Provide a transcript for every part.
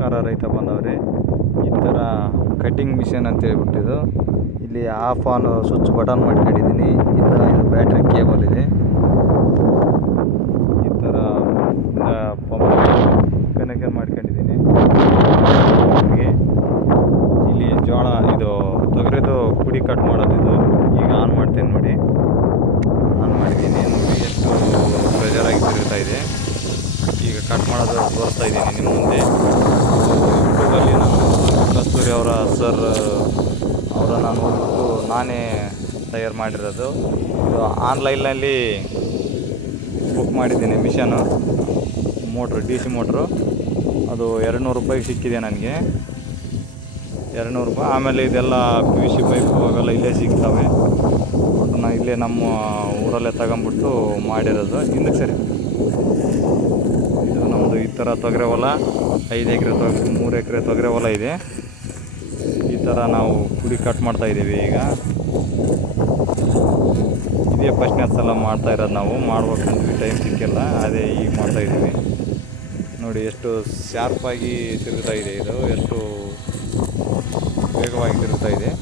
ನಮಸ್ಕಾರ ರೈತ ಬಂದವ್ರೆ, ಈ ಥರ ಕಟ್ಟಿಂಗ್ ಮಿಷಿನ್ ಅಂತ ಹೇಳ್ಬಿಟ್ಟಿದ್ದು. ಇಲ್ಲಿ ಆಫ್ ಆನ್ ಸ್ವಿಚ್ ಬಟನ್ ಮಾಡ್ಕೊಂಡಿದ್ದೀನಿ. ಇಲ್ಲ ಇದು ಬ್ಯಾಟ್ರಿ ಕೇಬಲ್ ಇದೆ. ಈ ಥರ ಪಂಪ್ ಕನೆಕ್ಷನ್ ಮಾಡ್ಕೊಂಡಿದ್ದೀನಿ ಹಾಗೆ ಇಲ್ಲಿ ಜೋಳ ಇದು ತೊಗರಿದು ಕುಡಿ ಕಟ್ ಮಾಡೋದು ಇದು ಈಗ ಆನ್ ಮಾಡ್ತೀನಿ ನೋಡಿ ಆನ್ ಮಾಡಿದ್ದೀನಿ ನೋಡಿ ಎಷ್ಟು ಪ್ರೆಷರ್ ಆಗಿ ತಿರುಗ್ತಾ ಇದೆ ಈಗ ಕಟ್ ಮಾಡೋದು ತೋರಿಸ್ತಾ ಇದ್ದೀನಿ ನಿಮ್ಮ ಮುಂದೆ. ಯೂಟ್ಯೂಬಲ್ಲಿ ನಾನು ಕಸ್ತೂರಿ ಅವರ ಸರ್ ಅವರನ್ನು ನೋಡಿಬಿಟ್ಟು ನಾನೇ ತಯಾರು ಮಾಡಿರೋದು. ಇದು ಆನ್ಲೈನಲ್ಲಿ ಬುಕ್ ಮಾಡಿದ್ದೀನಿ machine motor D C motor ಅದು ಎರಡು ನೂರು ರೂಪಾಯಿಗೆ ಸಿಕ್ಕಿದೆ ನನಗೆ. ಎರಡು ನೂರು ರೂಪಾಯಿ. ಆಮೇಲೆ ಇದೆಲ್ಲ ಪಿ ವಿ ಸಿ ಪೈಪು ಅವೆಲ್ಲ ಇಲ್ಲೇ ಸಿಗ್ತವೆ. ಒಟ್ಟು ನಾನು ಇಲ್ಲೇ ನಮ್ಮ ಊರಲ್ಲೇ ತಗೊಂಬಿಟ್ಟು ಮಾಡಿರೋದು. ಹಿಂದಕ್ಕೆ ಸರಿ. ನಮ್ಮದು ಈ ಥರ ತೊಗರೆ ಹೊಲ, ಐದು ಎಕರೆ ತೊಗ ಮೂರು ಎಕರೆ ತೊಗರೆ ಹೊಲ ಇದೆ. ಈ ಥರ ನಾವು ಕುಡಿ ಕಟ್ ಮಾಡ್ತಾ ಇದ್ದೀವಿ ಈಗ. ಇದೇ ಫಸ್ಟ್ನೇ ಸಲ ಮಾಡ್ತಾ ಇರೋದು ನಾವು. ಮಾಡ್ಬೇಕಂದ್ವಿ ಟೈಮ್ ಸಿಕ್ಕಿಲ್ಲ, ಅದೇ ಈಗ ಮಾಡ್ತಾ ಇದ್ದೀವಿ. ನೋಡಿ, ಎಷ್ಟು ಶಾರ್ಪಾಗಿ ತಿರುಗ್ತಾ ಇದೆ ಇದು, ಎಷ್ಟು ವೇಗವಾಗಿ ತಿರುಗ್ತಾ ಇದೆ.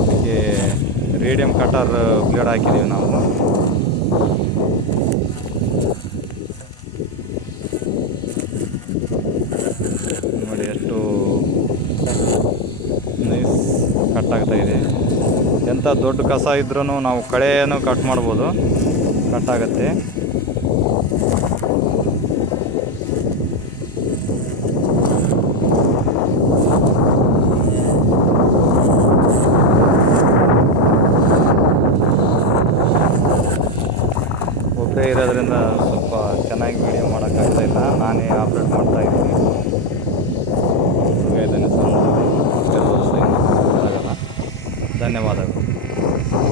ಅದಕ್ಕೆ ರೇಡಿಯಂ ಕಟರ್ ಬ್ಲೇಡ್ ಹಾಕಿದ್ದೀವಿ ನಾವು ನೋಡಿ ಎಷ್ಟು ನೈಸ್ ಕಟ್ ಆಗ್ತಾ ಇದೆ. ಎಂಥ ದೊಡ್ಡ ಕಸ ಇದ್ರೂ ನಾವು ಕಳೆಯನ್ನು ಕಟ್ ಮಾಡ್ಬೋದು. ಕಟ್ ಆಗುತ್ತೆ. ಇರೋದ್ರಿಂದ ಸ್ವಲ್ಪ ಚೆನ್ನಾಗಿ ವೀಡಿಯೋ ಮಾಡೋಕ್ಕಾಗ್ತಾ ಇಲ್ಲ. ನಾನೇ ಆಪ್ರೇಟ್ ಮಾಡ್ತಾ ಇದ್ದೀನಿ. ಇದ್ದಾನೆ